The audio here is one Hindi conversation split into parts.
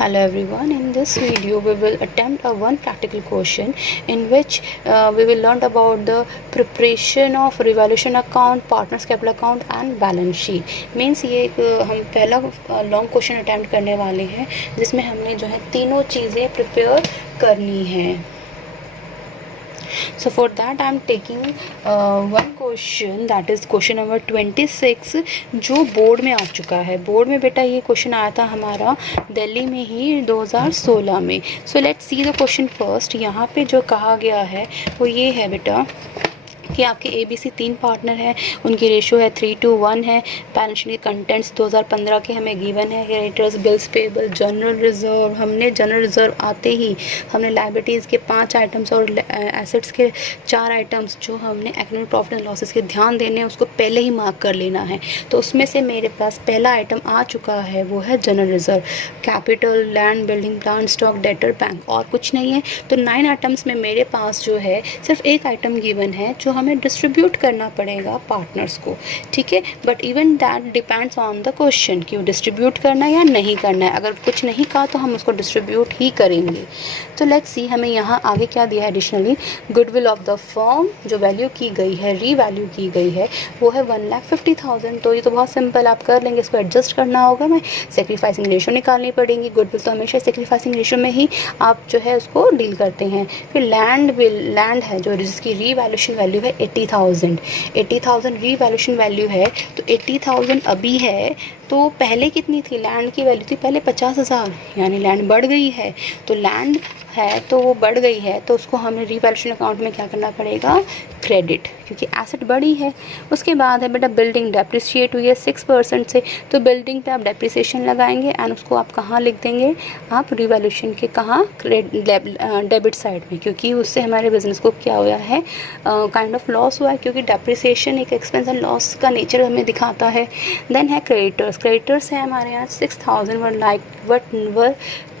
Hello everyone, in this video we will attempt a one practical question in which we will learn about the preparation of revaluation account, partners capital account and balance sheet. Means ये एक हम पहला लॉन्ग क्वेश्चन अटैम्प्ट करने वाले हैं जिसमें हमने जो है तीनों चीज़ें प्रिपेयर करनी है. So for that I am taking one question, that is question number 26 जो बोर्ड में आ चुका है. बोर्ड में बेटा ये क्वेश्चन आया था हमारा दिल्ली में ही 2016 में. So let's see the question first. यहाँ पे जो कहा गया है वो ये है बेटा कि आपके ABC 3 पार्टनर हैं, उनकी रेशो है 3:1 है. बैलेंस शीट के कंटेंट्स 2015 के हमें गिवन है. Creditors, bills payable, general reserve. हमने जनरल रिजर्व आते ही हमने लाइबिलिटीज़ के 5 आइटम्स और एसेट्स के 4 आइटम्स जो हमने इकोनॉमिक प्रॉफिट एंड लॉसेस के ध्यान देने हैं उसको पहले ही मार्क कर लेना है. तो उसमें से मेरे पास पहला आइटम आ चुका है, वो है general reserve. Capital, land, building, plant, stock, debtor, bank और कुछ नहीं है. तो 9 आइटम्स में मेरे पास जो है सिर्फ एक आइटम गिवन है जो हमें डिस्ट्रीब्यूट करना पड़ेगा पार्टनर्स को. ठीक है, but even that depends on the question कि वो डिस्ट्रीब्यूट करना है या नहीं करना है. अगर कुछ नहीं कहा तो हम उसको डिस्ट्रीब्यूट ही करेंगे. तो लेट्स सी हमें यहाँ आगे क्या दिया है. Additionally goodwill of the firm जो वैल्यू की गई है, रीवैल्यू की गई है, वो है 1,50,000. तो ये तो बहुत सिंपल, आप कर लेंगे. इसको एडजस्ट करना होगा, मैं सेक्रीफाइसिंग रेशो निकालनी पड़ेगी. गुडविल तो हमेशा सेक्रीफाइसिंग रेशो में ही आप जो है उसको डील करते हैं. फिर लैंड है जो जिसकी रीवैल्यूएशन वैल्यू है 80,000 रीवैल्यूएशन वैल्यू है. तो 80,000 अभी है, तो पहले कितनी थी लैंड की वैल्यू? थी पहले 50,000, यानी लैंड बढ़ गई है. तो लैंड है तो वो बढ़ गई है, तो उसको हमें रीवैल्यूएशन अकाउंट में क्या करना पड़ेगा? क्रेडिट, क्योंकि एसेट बढ़ी है. उसके बाद है बेटा बिल्डिंग डेप्रिशिएट हुई है 6% से, तो बिल्डिंग पे आप डेप्रिसिएशन लगाएंगे एंड उसको आप कहाँ लिख देंगे? आप रीवैल्यूएशन के कहाँ? डेबिट साइड में, क्योंकि उससे हमारे बिजनेस को क्या हुआ है? काइंड ऑफ लॉस हुआ है, क्योंकि डेप्रिसिएशन एक एक्सपेंस एंड लॉस का नेचर हमें दिखाता है. देन है क्रेडिटर्स है हमारे यहाँ 6,000 were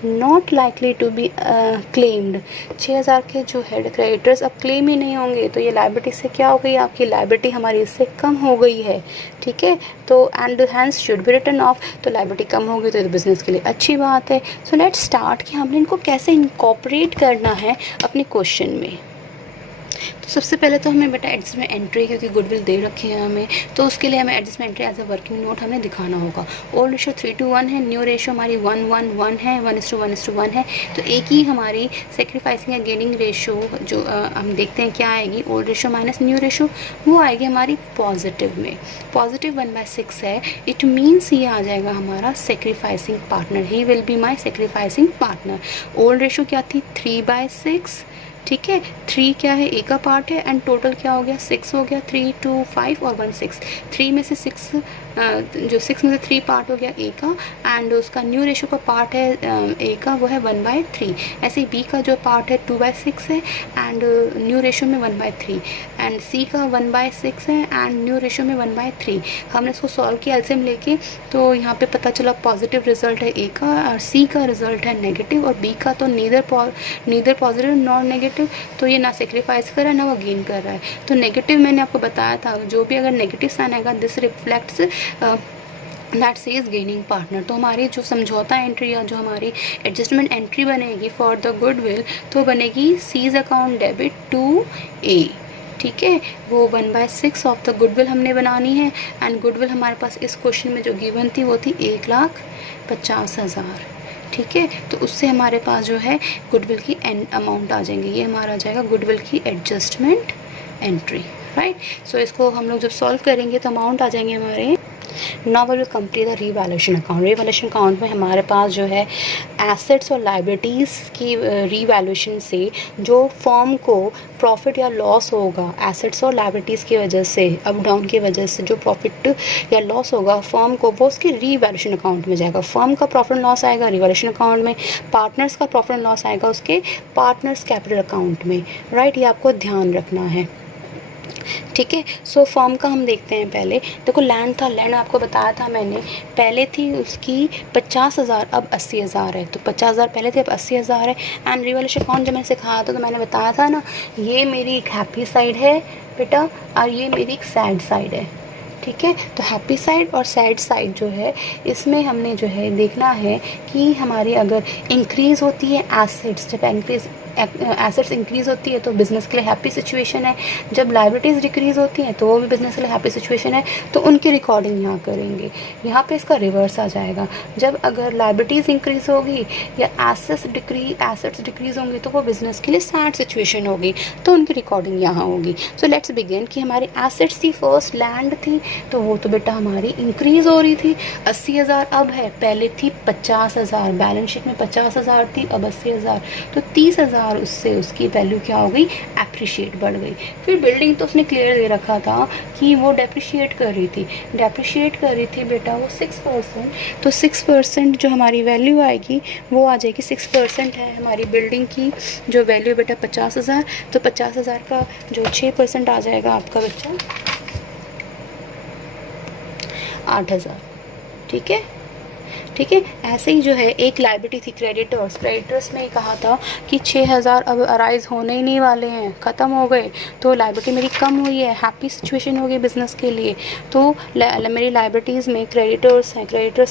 not likely to be claimed. 6,000 के जो है क्रेडिटर्स अब क्लेम ही नहीं होंगे. तो ये लायबिलिटी से क्या हो गई? आपकी लायबिलिटी हमारी इससे कम हो गई है. ठीक है, तो and hence should be written off. तो लायबिलिटी कम हो गई तो बिज़नेस के लिए अच्छी बात है. सो लेट्स स्टार्ट कि हमने इनको कैसे इनकॉर्पोरेट करना है अपने क्वेश्चन में. तो सबसे पहले तो हमें बेटा एडजस्टमेंट एंट्री, क्योंकि गुडविल दे रखी है हमें, तो उसके लिए हमें adjustment entry as a working note हमें दिखाना होगा. ओल्ड रेशो 3:1 है, न्यू रेशो हमारी 1:1 है, 1:1 है. तो एक ही हमारी सेक्रीफाइसिंग या गेनिंग रेशो जो हम देखते हैं क्या आएगी, old ratio minus new ratio, वो आएगी हमारी पॉजिटिव में. पॉजिटिव 1/6 है. इट मीन्स ये आ जाएगा हमारा sacrificing partner. He will be my sacrificing partner. Old ratio क्या थी? 3/6. ठीक है, 3 क्या है? ए का पार्ट है एंड टोटल क्या हो गया? 6 हो गया. 3, 2, 5 और 1 6. 3 में से 6 जो 6 में से 3 पार्ट हो गया ए का, एंड उसका न्यू रेशो का पार्ट है ए का, वो है 1/3. ऐसे बी का जो पार्ट है 2/6 है एंड न्यू रेशो में 1/3, एंड सी का 1/6 है एंड न्यू रेशो में 1/3. हमने इसको सॉल्व किया एलसीएम लेके, तो यहाँ पे पता चला पॉजिटिव रिजल्ट है ए का और सी का रिजल्ट है नेगेटिव, और बी का तो नीदर पॉजिटिव नॉट नेगेटिव. तो ये ना सेक्रीफाइस कर रहा है ना वो गेन कर रहा है. तो नेगेटिव मैंने आपको बताया था, जो भी अगर नेगेटिव साइन आएगा this reflects that says gaining partner. तो हमारी जो समझौता एंट्री या जो हमारी एडजस्टमेंट एंट्री बनेगी फॉर द गुडविल, तो बनेगी सीज अकाउंट डेबिट टू ए. ठीक है, वो 1/6 ऑफ द गुडविल हमने बनानी है. एंड गुडविल हमारे पास इस क्वेश्चन में जो गिवन थी वो थी 1,50,000. ठीक है, तो उससे हमारे पास जो है गुडविल की अमाउंट आ जाएंगे. ये हमारा आ जाएगा गुडविल की एडजस्टमेंट एंट्री. राइट, सो इसको हम लोग जब सॉल्व करेंगे तो अमाउंट आ जाएंगे हमारे. Now we will complete the revaluation account. Revaluation account में हमारे पास जो है एसेट्स और लाइबिलिटीज़ की रीवैल्यूएशन से जो फर्म को प्रॉफिट या लॉस होगा एसेट्स और लाइबिलिटीज़ की वजह से, अप डाउन की वजह से जो प्रॉफिट या लॉस होगा फर्म को, वो उसके रीवैल्यूएशन अकाउंट में जाएगा. फर्म का प्रॉफिट एंड लॉस आएगा रीवैल्यूएशन अकाउंट में, पार्टनर्स का प्रॉफिट एंड लॉस आएगा उसके पार्टनर्स कैपिटल अकाउंट में. राइट, ये आपको ध्यान रखना है. ठीक है, सो फॉर्म का हम देखते हैं. पहले देखो लैंड था, लैंड आपको बताया था मैंने, पहले थी उसकी 50,000 अब 80,000 है. तो 50,000 पहले थी अब 80,000 है. एंड रिवैल्यूएशन अकाउंट जब मैंने सिखाया था तो मैंने बताया था ना, ये मेरी एक हैप्पी साइड है बेटा और ये मेरी एक सैड साइड है. ठीक है। तो हैप्पी साइड और सैड साइड जो है इसमें हमने जो है देखना है कि हमारी अगर इंक्रीज़ होती है एसेट्स, जब एसेट्स इंक्रीज़ होती है तो बिज़नेस के लिए हैप्पी सिचुएशन है, जब लायबिलिटीज़ डिक्रीज़ होती हैं तो वो भी बिज़नेस के लिए हैप्पी सिचुएशन है, तो उनकी रिकॉर्डिंग यहाँ करेंगे। यहाँ पे इसका रिवर्स आ जाएगा, जब अगर लायबिलिटीज़ इंक्रीज़ होगी या एसेट्स डिक्रीज़ होंगी तो वो बिज़नेस के लिए सैड सिचुएशन होगी, तो उनकी रिकॉर्डिंग यहाँ होगी। सो लेट्स बिगिन कि हमारी एसेट्स थी, फर्स्ट लैंड थी, तो वो तो बेटा हमारी इंक्रीज़ हो रही थी, 80,000 अब है, पहले थी 50,000, बैलेंस शीट में 50,000 थी, अब 80,000, तो 30,000 उससे उसकी वैल्यू क्या हो गई, एप्रिशिएट बढ़ गई। फिर बिल्डिंग तो उसने क्लियर दे रखा था कि वो डेप्रिशिएट कर रही थी बेटा वो 6%, तो 6% जो हमारी वैल्यू आएगी वो आ जाएगी 6% है हमारी बिल्डिंग की जो वैल्यू बेटा 50,000, तो 50,000 का जो 6% आ जाएगा आपका बच्चा 8,000। ठीक है। ऐसे ही जो है एक लायबिलिटी थी क्रेडिटर्स में कहा था कि 6,000 अब अराइज होने ही नहीं वाले हैं, ख़त्म हो गए, तो लायबिलिटी मेरी कम हुई है, हैप्पी सिचुएशन हो गई बिज़नेस के लिए, तो मेरी लायबिलिटीज़ में क्रेडिटर्स है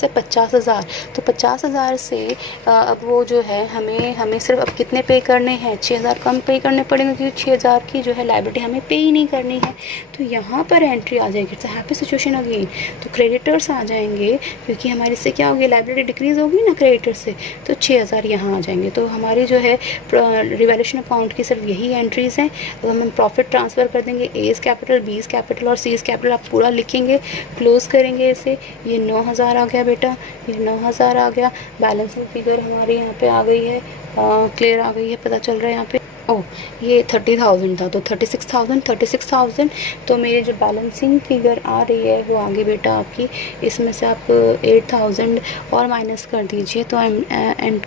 50,000, तो 50,000 से अब वो जो है हमें सिर्फ अब कितने पे करने हैं, 6,000 कम पे करने पड़ेंगे, क्योंकि 6,000 की जो है लायबिलिटी हमें पे ही नहीं करनी है, तो यहाँ पर एंट्री आ जाएगी, इट्स हैप्पी सिचुएशन होगी, तो क्रेडिटर्स आ जाएंगे, क्योंकि हमारे इससे क्या होगी, लायबिलिटी डिक्रीज़ होगी ना क्रेडिटर से, तो 6,000 यहाँ आ जाएंगे। तो हमारी जो है रिवैल्यूएशन अकाउंट की सिर्फ यही एंट्रीज़ हैं। तो हम प्रॉफिट ट्रांसफ़र कर देंगे, एज़ कैपिटल, बीज़ कैपिटल और सीज़ कैपिटल आप पूरा लिखेंगे, क्लोज करेंगे इसे, ये 9,000 आ गया बेटा, ये 9,000 आ गया। बैलेंसिंग फिगर हमारी यहाँ पे आ गई है, क्लियर आ गई है, पता चल रहा है यहाँ पे। ये 30,000 था, तो 36,000, तो मेरी जो बैलेंसिंग फिगर आ रही है वो आगे बेटा आपकी, इसमें से आप 8,000 और माइनस कर दीजिए, तो एंड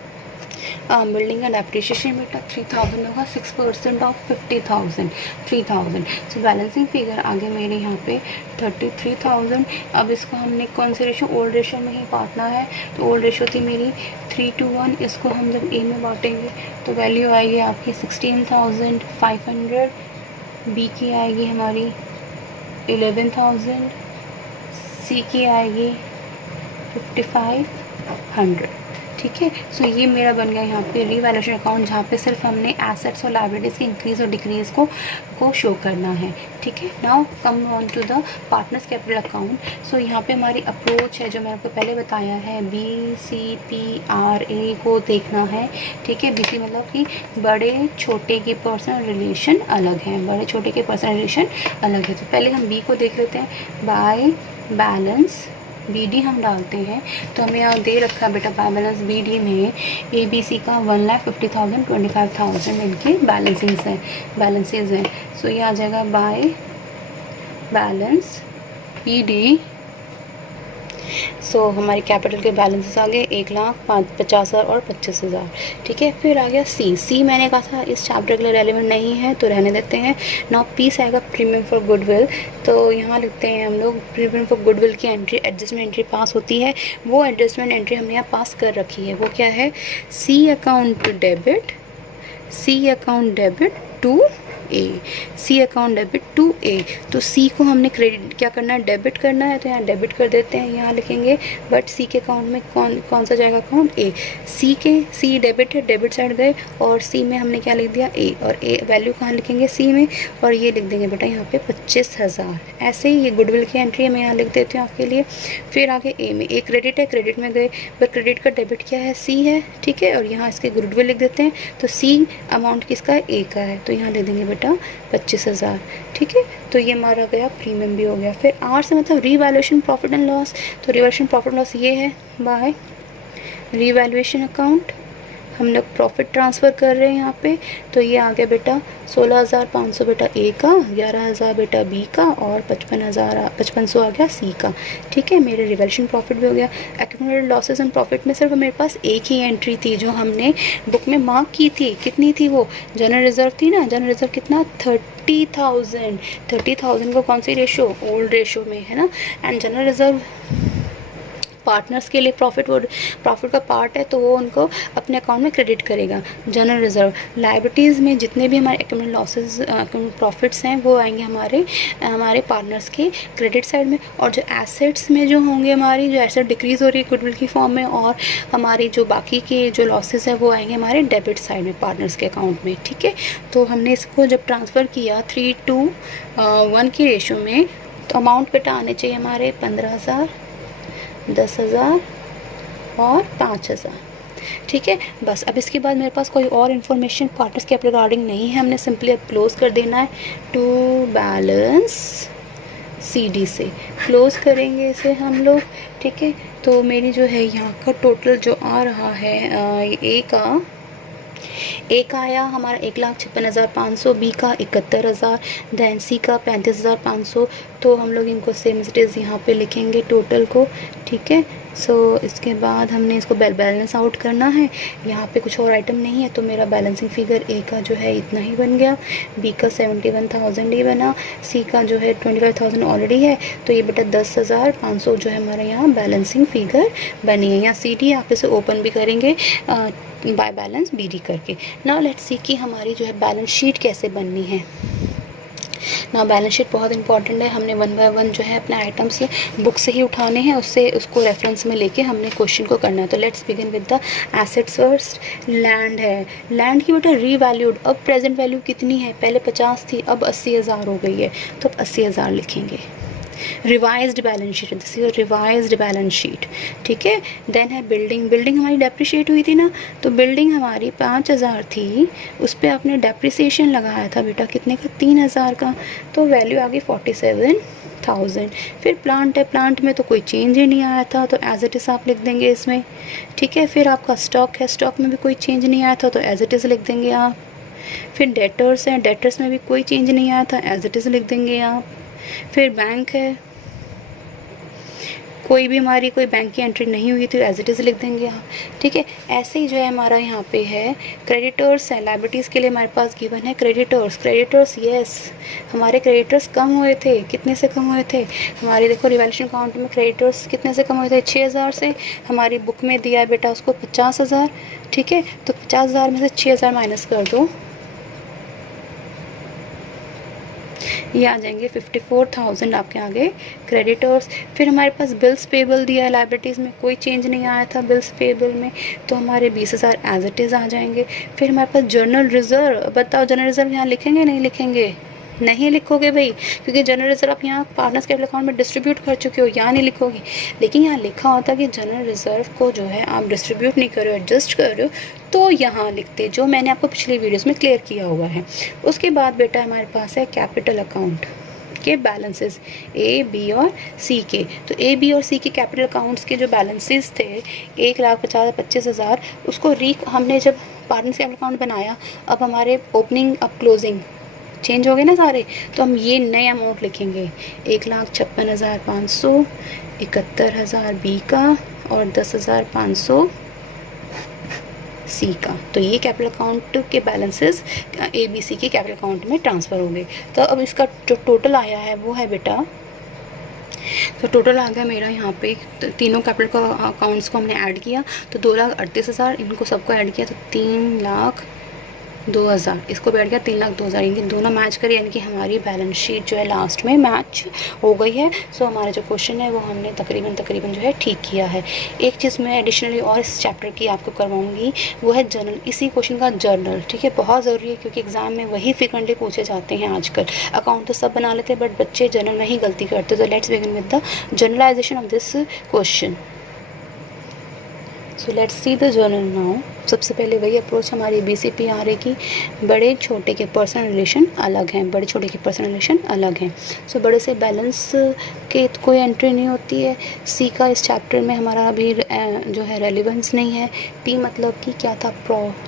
बिल्डिंग एंड एप्रिशिएशन बेटा 3,000 होगा, 6% ऑफ 50,000, 3,000। सो बैलेंसिंग फिगर आगे मेरे यहाँ पे 33,000। अब इसको हमने कौन से रेशो, ओल्ड रेशो में ही बांटना है, तो ओल्ड रेशो थी मेरी 3:1, इसको हम जब ए में बांटेंगे तो वैल्यू आएगी आपकी 16,500, बी की आएगी हमारी 11,000, सी की आएगी 5,500। ठीक है। सो ये मेरा बन गया यहाँ पे रीवैल्यूएशन अकाउंट, जहाँ पे सिर्फ हमने एसेट्स और लायबिलिटीज़ की इंक्रीज़ और डिक्रीज़ को शो करना है। ठीक है। Now come on to the partners capital account. So यहाँ पे हमारी अप्रोच है जो मैंने आपको पहले बताया है, BCPRA को देखना है। ठीक है। BC मतलब कि बड़े छोटे के पर्सनल रिलेशन अलग हैं, बड़े छोटे के पर्सनल रिलेशन अलग है। तो पहले हम B को देख लेते हैं, बाय बैलेंस BD हम डालते हैं, तो हमें यहाँ दे रखा है बेटा बाय बैलेंस BD में ABC का 1,50,000, 25,000 इनके बैलेंसेज हैं। सो ये आ जाएगा बाय बैलेंस BD। सो हमारे कैपिटल के बैलेंसेस आ गए 1,50,000 और 25,000। ठीक है। फिर आ गया सी मैंने कहा था इस चैप्टर के लिए रेलिवेंट नहीं है तो रहने देते हैं। नाउ पी से आएगा प्रीमियम फॉर गुडविल, तो यहाँ लिखते हैं हम लोग प्रीमियम फॉर गुडविल की एंट्री, एडजस्टमेंट एंट्री पास होती है, वो एडजस्टमेंट एंट्री हमने यहाँ पास कर रखी है। वो क्या है, C account debit to A, C account debit to A. तो सी को हमने क्रेडिट क्या करना है, डेबिट करना है, तो यहाँ डेबिट कर देते हैं, यहाँ लिखेंगे, बट सी के अकाउंट में कौन सा जाएगा अकाउंट, ए। सी डेबिट है, डेबिट साइड गए, और सी में हमने क्या लिख दिया, ए, और ए वैल्यू कहाँ लिखेंगे, सी में, और ये लिख देंगे बेटा यहाँ पे 25,000। ऐसे ही ये गुडविल की एंट्री है, मैं यहाँ लिख देती हूँ आपके लिए। फिर आगे ए में, ए क्रेडिट है, क्रेडिट में गए, बट क्रेडिट का डेबिट क्या है, सी है। ठीक है। और यहाँ इसके गुडविल लिख देते हैं, तो सी अमाउंट किसका है, ए का है, तो यहाँ लिख देंगे बेटा 25,000। ठीक है। तो ये हमारा गया प्रीमियम भी हो गया। फिर आर से मतलब रीवैल्यूएशन प्रॉफिट एंड लॉस, तो रीवैल्यूएशन प्रॉफिट लॉस ये है, बाय रीवैल्यूएशन अकाउंट हम लोग प्रॉफिट ट्रांसफ़र कर रहे हैं यहाँ पे, तो ये आ गया बेटा 16,500 बेटा ए का, 11,000 बेटा बी का, और 5500 आ गया सी का। ठीक है। मेरे रिवैल्यूएशन प्रॉफिट भी हो गया। एक्यूमुलेटेड लॉसेस एंड प्रॉफिट में सिर्फ मेरे पास एक ही एंट्री थी जो हमने बुक में मार्क की थी, कितनी थी वो, जनरल रिजर्व थी ना, जनरल रिजर्व कितना 30,000 को कौन सी रेशो, ओल्ड रेशो में है ना, एंड जनरल रिजर्व पार्टनर्स के लिए प्रॉफिट का पार्ट है तो वो उनको अपने अकाउंट में क्रेडिट करेगा। जनरल रिजर्व लायबिलिटीज़ में जितने भी हमारे अकाउंट लॉसेस प्रॉफिट्स हैं वो आएंगे हमारे पार्टनर्स के क्रेडिट साइड में। और जो एसेट्स में जो होंगे हमारी जो एसेट डिक्रीज़ हो रही है गुडविल की फॉर्म में, और हमारी जो बाकी के जो लॉसेस हैं वो आएंगे हमारे डेबिट साइड में पार्टनर्स के अकाउंट में। ठीक है, तो हमने इसको जब ट्रांसफ़र किया 3:1 की रेशो में, तो अमाउंट बेटा आने चाहिए हमारे 15,000, 10,000 और 5,000। ठीक है, बस अब इसके बाद मेरे पास कोई और इन्फॉर्मेशन पार्टनर्स के रिगार्डिंग नहीं है। हमने सिंपली अब क्लोज कर देना है टू बैलेंस CD से क्लोज करेंगे इसे हम लोग। ठीक है, तो मेरी जो है यहाँ का टोटल जो आ रहा है ए का आया हमारा 1,56,500, बी का 71,000, दैन सी का 35,500। तो हम लोग इनको सेम एज इट इज़ यहाँ पे लिखेंगे टोटल को। ठीक है, सो इसके बाद हमने इसको बैलेंस आउट करना है। यहाँ पे कुछ और आइटम नहीं है तो मेरा बैलेंसिंग फिगर ए का जो है इतना ही बन गया, बी का 71,000 ही बना, सी का जो है 25,000 ऑलरेडी है, तो ये बेटा 10,500 जो है हमारा यहाँ बैलेंसिंग फिगर बनी है। यहाँ CD आप इसे ओपन भी करेंगे बाय बैलेंस BD करके। नाउ लेट्स सी कि हमारी जो है बैलेंस शीट कैसे बननी है। ना बैलेंस शीट बहुत इंपॉर्टेंट है, हमने 1 बाय 1 जो है अपने आइटम्स बुक से ही उठाने हैं, उसको रेफरेंस में लेके हमने क्वेश्चन को करना है। तो let's begin with the assets first. Land है, लैंड की बेटा रीवैल्यूड, अब प्रेजेंट वैल्यू कितनी है, पहले 50 थी अब 80,000 हो गई है, तो अब 80,000 लिखेंगे। Revised balance sheet, this is revised balance sheet. ठीक है, देन है बिल्डिंग हमारी डेप्रिशिएट हुई थी ना, तो बिल्डिंग हमारी 5,000 थी, उस पर आपने डेप्रिसिएशन लगाया था बेटा कितने का, 3,000 का, तो वैल्यू आ गई 47,000। फिर प्लांट है, प्लांट में तो कोई चेंज ही नहीं आया था तो एज इट इज़ आप लिख देंगे इसमें। ठीक है, फिर आपका स्टॉक है, स्टॉक में भी कोई चेंज नहीं आया था तो एज इट इज़ लिख देंगे आप। फिर डेटर्स हैं, डेटर्स में भी कोई चेंज नहीं आया था, एज इट इज़ लिख देंगे आप। फिर बैंक है, कोई भी हमारी कोई बैंक की एंट्री नहीं हुई तो एज इट इज़ लिख देंगे यहाँ। ठीक है, ऐसे ही जो है हमारा यहाँ पे है क्रेडिटर्स है, लायबिलिटीज़ के लिए हमारे पास गिवन है क्रेडिटर्स यस, हमारे क्रेडिटर्स कम हुए थे, कितने से कम हुए थे, हमारे देखो रिवैल्यूएशन अकाउंट में क्रेडिटर्स कितने से कम हुए थे, 6,000 से, हमारी बुक में दिया है बेटा उसको 50,000। ठीक है, तो 50,000 में से 6,000 माइनस कर दो, ये आ जाएंगे 54,000 आपके आगे क्रेडिटर्स। फिर हमारे पास बिल्स पेबल दिया है, लायबिलिटीज़ में कोई चेंज नहीं आया था बिल्स पेबल में, तो हमारे 20,000 एज इट इज़ आ जाएंगे। फिर हमारे पास जर्नल रिजर्व, बताओ जर्नल रिजर्व यहाँ लिखेंगे नहीं लिखेंगे, नहीं लिखोगे भाई, क्योंकि जनरल रिजर्व आप यहाँ पार्टनर्स कैपिटल अकाउंट में डिस्ट्रीब्यूट कर चुके हो, यहाँ नहीं लिखोगे। लेकिन यहाँ लिखा होता कि जनरल रिजर्व को जो है आप डिस्ट्रीब्यूट नहीं कर रहे हो, एडजस्ट कर रहे हो, तो यहाँ लिखते, जो मैंने आपको पिछली वीडियोस में क्लियर किया हुआ है। उसके बाद बेटा हमारे पास है कैपिटल अकाउंट के बैलेंसेस A, B और C के। तो A, B और C के कैपिटल अकाउंट्स के जो बैलेंसेस थे 1,50,25,000, उसको हमने जब पार्टनर्स कैपिटल अकाउंट बनाया, अब हमारे ओपनिंग अब क्लोजिंग चेंज हो गए ना सारे, तो हम ये नए अमाउंट लिखेंगे 1,56,500, 71,000 B का और 10,500 C का। तो ये कैपिटल अकाउंट के बैलेंसेस ABC के कैपिटल अकाउंट में ट्रांसफ़र हो गए। तो अब इसका जो टोटल आया है वो है बेटा, तो टोटल आ गया मेरा यहाँ पे तीनों कैपिटल अकाउंट्स को हमने ऐड किया तो 2,38,000, इनको सबको ऐड किया तो 3,02,000, इसको बैठ गया 3,02,000, इनके दोनों मैच करें, यानी कि हमारी बैलेंस शीट जो है लास्ट में मैच हो गई है। सो हमारा जो क्वेश्चन है वो हमने तकरीबन जो है ठीक किया है। एक चीज़ मैं एडिशनली और इस चैप्टर की आपको करवाऊंगी, वो है जर्नल, इसी क्वेश्चन का जर्नल। ठीक है, बहुत ज़रूरी है क्योंकि एग्जाम में वही फ्रीक्वेंटली पूछे जाते हैं आजकल। अकाउंट तो सब बना लेते हैं बट बच्चे जर्नल में ही गलती करते। तो let's begin with the journalisation of this question. So let's see the journal now. सबसे पहले वही अप्रोच हमारी BCPRA की, बड़े छोटे के पर्सनल रिलेशन अलग हैं, बड़े छोटे के पर्सनल रिलेशन अलग हैं। सो बड़े से बैलेंस के कोई एंट्री नहीं होती है। C का इस चैप्टर में हमारा अभी जो है रेलिवेंस नहीं है। P मतलब कि क्या था,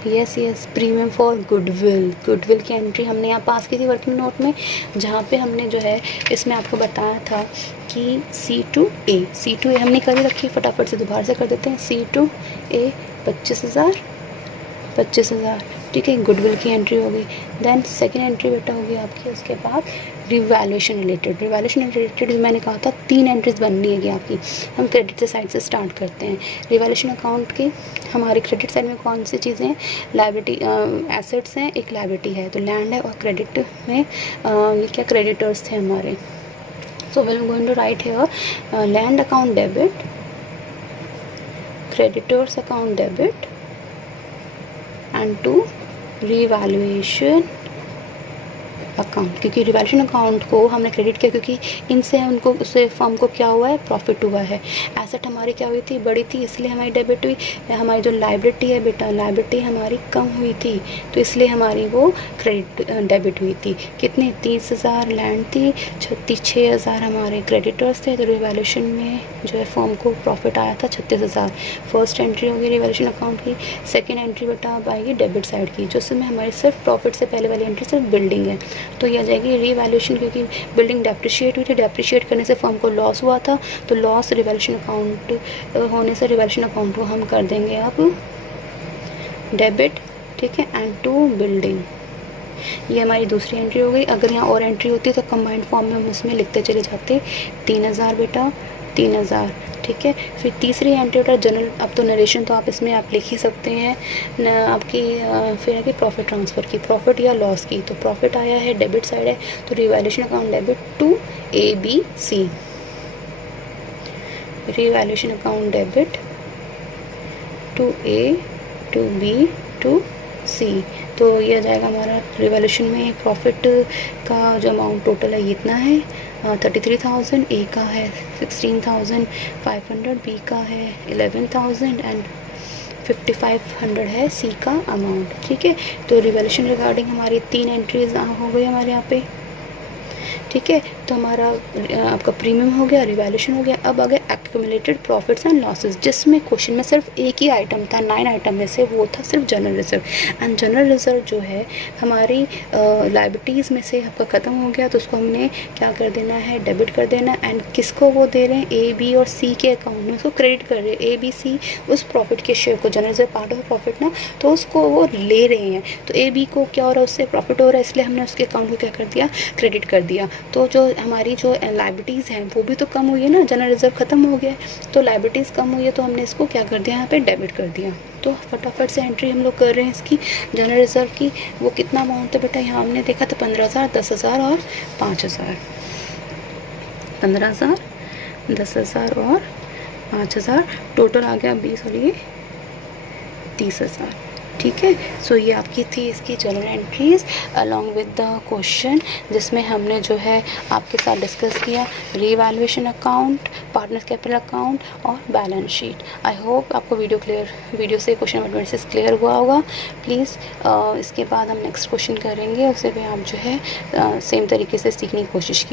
यस प्रीमियम फॉर गुडविल की एंट्री हमने यहाँ पास की थी वर्किंग नोट में, जहाँ पे हमने जो है इसमें आपको बताया था कि C2A हमने कर ही रखी, फटाफट से दोबारा से कर देते हैं। C2A 25,000 ठीक है, गुडविल की एंट्री होगी। देन सेकेंड एंट्री बेटा होगी आपकी उसके बाद रिवैल्यूएशन रिलेटेड। रिवैल्यूएशन रिलेटेड मैंने कहा था 3 एंट्रीज बननी है आपकी। हम क्रेडिट से साइड से स्टार्ट करते हैं। रिवैल्यूएशन अकाउंट की हमारे क्रेडिट साइड में कौन सी चीज़ें हैं? लायबिलिटी, एसेट्स हैं, एक लायबिलिटी है, तो लैंड है, और क्रेडिट में ये क्या क्रेडिटर्स थे हमारे। So we are going to write here land account debit, creditors account debit and to revaluation account, क्योंकि रिवैल्यूएशन अकाउंट को हमने क्रेडिट किया क्योंकि इनसे उनको उससे फर्म को क्या हुआ है, प्रॉफिट हुआ है। एसेट हमारी क्या हुई थी, बड़ी थी, इसलिए हमारी डेबिट हुई। हमारी जो लायबिलिटी है बेटा, लायबिलिटी हमारी कम हुई थी, तो इसलिए हमारी वो क्रेडिट डेबिट हुई थी। कितनी, 30,000 लैंड थी, 6,000 हमारे क्रेडिटर्स थे, तो रिवैल्यूएशन में जो है फर्म को प्रॉफिट आया था 36,000। फर्स्ट एंट्री होगी रिवैल्यूएशन अकाउंट की। सेकेंड एंट्री बेटा अब आएगी डेबिट साइड की, जिसमें हमारी सिर्फ प्रॉफिट से पहले वाली एंट्री सिर्फ बिल्डिंग है, तो ये आ जाएगी रिवैल्यूएशन, क्योंकि बिल्डिंग डेप्रिशिएट हुई थी, डेप्रिशिएट करने से फर्म को लॉस हुआ था, तो लॉस रिवैल्यूएशन अकाउंट होने से रिवैल्यूएशन अकाउंट को हम कर देंगे अब डेबिट, ठीक है, एंड टू बिल्डिंग। ये हमारी दूसरी एंट्री हो गई। अगर यहाँ और एंट्री होती है तो कंबाइंड फॉर्म में हम उसमें लिखते चले जाते, 3,000 बेटा, 3,000, ठीक है। फिर तीसरी एंट्री बेटा जनरल, अब तो नरेशन तो आप इसमें आप लिख ही सकते हैं न, आपकी फिर है कि प्रॉफिट ट्रांसफ़र की, प्रॉफिट या लॉस की, तो प्रॉफिट आया है, डेबिट साइड है, तो revaluation account debit to ABC, revaluation account debit to A to B to C। तो ये आ जाएगा हमारा रिवैल्यूएशन में प्रॉफिट का जो अमाउंट टोटल है ये इतना है, 33,000, ए का है 16,500, बी का है 11,000 एंड 5,500 है सी का अमाउंट, ठीक है। तो रिवैल्यूएशन रिगार्डिंग हमारी 3 एंट्रीज हो गई हमारे यहाँ पे, ठीक है। तो हमारा आपका प्रीमियम हो गया, रिवैल्यूएशन हो गया। अब आ गया एक्यूमुलेटेड प्रॉफिट्स एंड लॉसेस, जिसमें क्वेश्चन में सिर्फ एक ही आइटम था 9 आइटम में से, वो था सिर्फ general reserve. And general reserve जो है हमारी लायबिलिटीज़ में से आपका ख़त्म हो गया, तो उसको हमने क्या कर देना है, डेबिट कर देना। एंड किसको वो दे रहे हैं, ए बी और सी के अकाउंट में उसको क्रेडिट कर रहे हैं। ए बी सी उस प्रॉफिट के शेयर को, general reserve part of profit ना, तो उसको वो ले रहे हैं। तो ए बी को क्या हो रहा है, उससे प्रॉफिट हो रहा है, इसलिए हमने उसके अकाउंट को क्या कर दिया, क्रेडिट कर दिया। तो जो हमारी जो लायबिलिटीज़ हैं वो भी तो कम हुई है ना, जनरल रिजर्व ख़त्म हो गया है, तो लायबिलिटीज़ कम हुई है, तो हमने इसको क्या कर दिया, यहाँ पे डेबिट कर दिया। तो फटाफट से एंट्री हम लोग कर रहे हैं इसकी जनरल रिजर्व की। वो कितना अमाउंट है बेटा, यहाँ हमने देखा था 15,000, 10,000 और 5,000, 15,000, 10,000 और 5,000, टोटल आ गया 20 और ये 30,000, ठीक है। सो ये आपकी थी इसकी general entries along with the question, जिसमें हमने जो है आपके साथ डिस्कस किया revaluation account, partners capital account और बैलेंस शीट। आई होप आपको वीडियो से क्वेश्चन नंबर 26 क्लियर हुआ होगा। प्लीज़ इसके बाद हम नेक्स्ट क्वेश्चन करेंगे, उससे भी आप जो है सेम तरीके से सीखने की कोशिश की।